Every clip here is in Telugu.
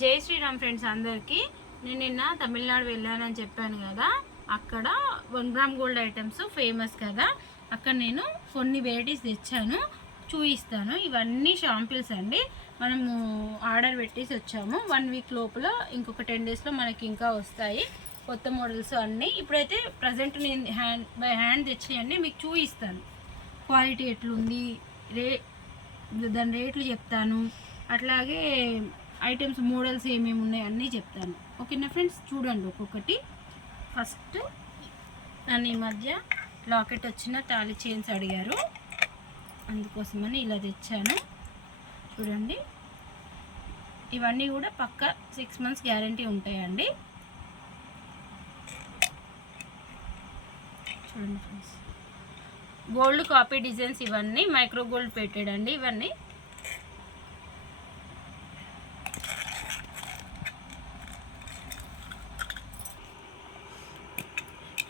జై శ్రీరామ్ ఫ్రెండ్స్ అందరికీ. నేను నిన్న తమిళనాడు వెళ్ళానని చెప్పాను కదా, అక్కడ 1 గ్రామ్ గోల్డ్ ఐటమ్స్ ఫేమస్ కదా, అక్కడ నేను కొన్ని వెరైటీస్ తెచ్చాను, చూపిస్తాను. ఇవన్నీ షాంపిల్స్ అండి. మనము ఆర్డర్ పెట్టేసి వచ్చాము. 1 వీక్ లోపల ఇంకొక 10 డేస్లో మనకి ఇంకా వస్తాయి కొత్త మోడల్స్ అన్నీ. ఇప్పుడైతే ప్రజెంట్ నేను బై హ్యాండ్ తెచ్చియండి మీకు చూపిస్తాను. క్వాలిటీ ఎట్లుంది, దాని రేట్లు చెప్తాను, అట్లాగే ఐటమ్స్ మోడల్స్ ఏమేమి ఉన్నాయి అన్నీ చెప్తాను. ఓకేనా ఫ్రెండ్స్, చూడండి ఒక్కొక్కటి. ఫస్ట్ నన్ను ఈ మధ్య లాకెట్ వచ్చిన తాళి చైన్స్ అడిగారు, అందుకోసమని ఇలా తెచ్చాను. చూడండి, ఇవన్నీ కూడా పక్కా 6 months గ్యారంటీ ఉంటాయండి. చూడండి ఫ్రెండ్స్, గోల్డ్ కాపీ డిజైన్స్, ఇవన్నీ మైక్రో గోల్డ్ పెట్టాడు అండి. ఇవన్నీ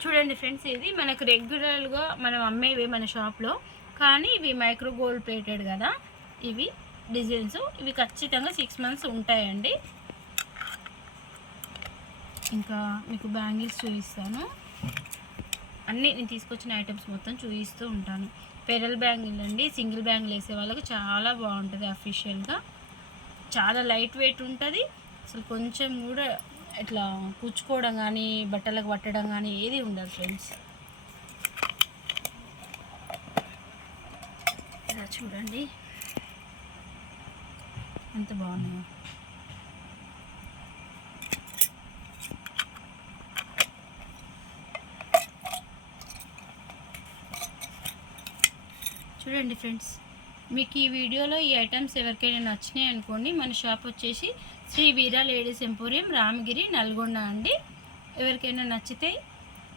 చూడండి ఫ్రెండ్స్, ఇది మనకు రెగ్యులర్గా మనం అమ్మేవి మన షాప్లో, కానీ ఇవి మైక్రో గోల్డ్ ప్లేటెడ్ కదా. ఇవి డిజైన్స్, ఇవి ఖచ్చితంగా 6 months ఉంటాయండి. ఇంకా మీకు బ్యాంగిల్స్ చూపిస్తాను. అన్నీ నేను తీసుకొచ్చిన ఐటమ్స్ మొత్తం చూపిస్తూ ఉంటాను. పెరల్ బ్యాంగిల్ అండి, సింగిల్ బ్యాంగిల్ వేసే వాళ్ళకి చాలా బాగుంటుంది. అఫీషియల్గా చాలా లైట్ వెయిట్ ఉంటుంది. అసలు కొంచెం కూడా ఇట్లా పుచ్చుకోవడం కానీ బట్టలకు పట్టడం కానీ ఏది ఉండదు ఫ్రెండ్స్. ఇలా చూడండి ఎంత బాగున్నాయో. చూడండి ఫ్రెండ్స్, మీకు ఈ వీడియోలో ఈ ఐటమ్స్ ఎవరికైనా నచ్చినాయి అనుకోండి, మన షాప్ వచ్చేసి శ్రీ వీరా లేడీస్ ఎంపోరియం, రామగిరి, నల్గొండ అండి. ఎవరికైనా నచ్చితే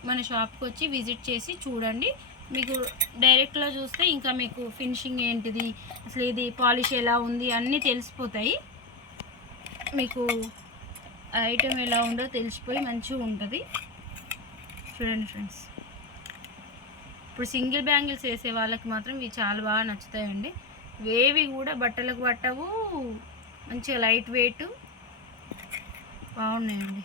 మన షాప్కి వచ్చి విజిట్ చేసి చూడండి. మీకు డైరెక్ట్లో చూస్తే ఇంకా మీకు ఫినిషింగ్ ఏంటిది, అసలు ఇది పాలిష్ ఎలా ఉంది అన్నీ తెలిసిపోతాయి. మీకు ఐటమ్ ఎలా ఉందో తెలిసిపోయి మంచిగా ఉంటుంది. చూడండి ఫ్రెండ్స్, ఇప్పుడు సింగిల్ బ్యాంగిల్స్ వేసే వాళ్ళకి మాత్రం ఇవి చాలా బాగా నచ్చుతాయండి. వేవి కూడా బట్టలకు పట్టవు, మంచిగా లైట్ వెయిట్ బాగున్నాయండి.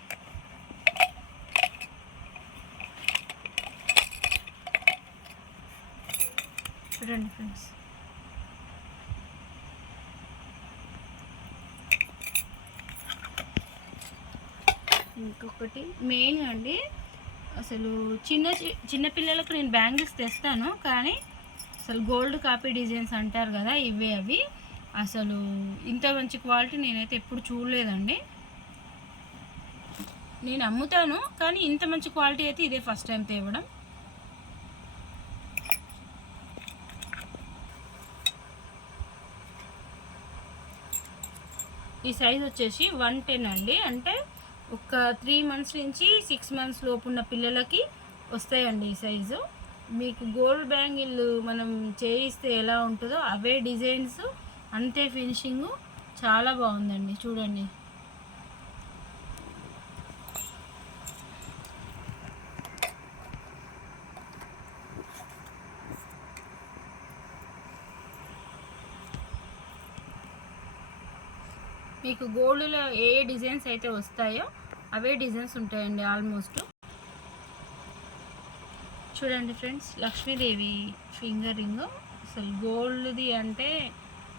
చూడండి ఫ్రెండ్స్, ఇంకొకటి మెయిన్ అండి, అసలు చిన్న పిల్లలకు నేను బ్యాంగిల్స్ తెస్తాను, కానీ అసలు గోల్డ్ కాపీ డిజైన్స్ అంటారు కదా, ఇవే అవి. అసలు ఇంత మంచి క్వాలిటీ నేనైతే ఎప్పుడు చూడలేదండి. నేను అమ్ముతాను, కానీ ఇంత మంచి క్వాలిటీ అయితే ఇదే ఫస్ట్ టైం తేవడం. ఈ సైజ్ వచ్చేసి 110 అండి. అంటే ఒక 3 months నుంచి 6 months లోపు ఉన్న పిల్లలకి వస్తాయండి ఈ సైజు. మీకు గోల్డ్ బ్యాంగిల్ మనం చేయిస్తే ఎలా ఉంటుందో అవే డిజైన్స్, అంతే ఫినిషింగు, చాలా బాగుందండి. చూడండి, మీకు గోల్డ్లో ఏ డిజైన్స్ అయితే వస్తాయో అవే డిజైన్స్ ఉంటాయండి ఆల్మోస్ట్. చూడండి ఫ్రెండ్స్, లక్ష్మీదేవి ఫింగర్ రింగ్, అసలు గోల్డ్ది అంటే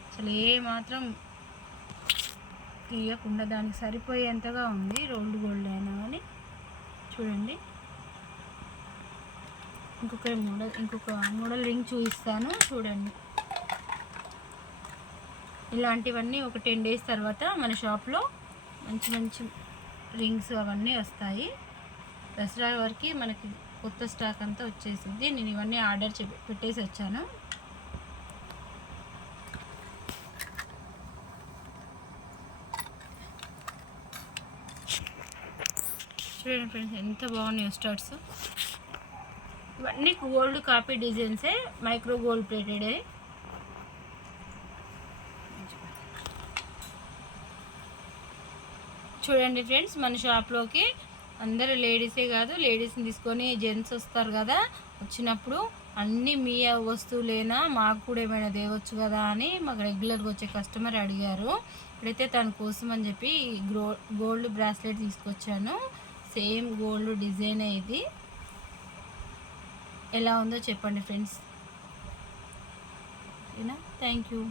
అసలు ఏ మాత్రం తీయకుండా దానికి సరిపోయేంతగా ఉంది, రోల్డ్ గోల్డ్ అయినా కానీ. చూడండి, ఇంకొక మోడల్ రింగ్ చూపిస్తాను. చూడండి, ఇలాంటివన్నీ ఒక 10 days తర్వాత మన షాప్లో మంచి మంచి రింగ్స్ అవన్నీ వస్తాయి. దసరా వరకు మనకి కొత్త స్టాక్ అంతా వచ్చేసింది. నేను ఇవన్నీ ఆర్డర్ పెట్టేసి వచ్చాను. చూడండి ఫ్రెండ్స్, ఎంత బాగున్నాయి స్టార్ట్స్. ఇవన్నీ గోల్డ్ కాపీ డిజైన్సే, మైక్రో గోల్డ్ ప్లేటెడే. చూడండి ఫ్రెండ్స్, మన షాప్లోకి అందరూ లేడీసే కాదు, లేడీస్ని తీసుకొని జెంట్స్ వస్తారు కదా, వచ్చినప్పుడు అన్నీ మీ వస్తువులేనా, మాకు కూడా ఏమైనా తేవచ్చు కదా అని మాకు రెగ్యులర్గా వచ్చే కస్టమర్ అడిగారు. ఇప్పుడైతే తన కోసం అని చెప్పి గోల్డ్ బ్రాస్లెట్ తీసుకొచ్చాను. సేమ్ గోల్డ్ డిజైన్ ఇది. ఎలా ఉందో చెప్పండి ఫ్రెండ్స్. ఓకేనా? Thank you.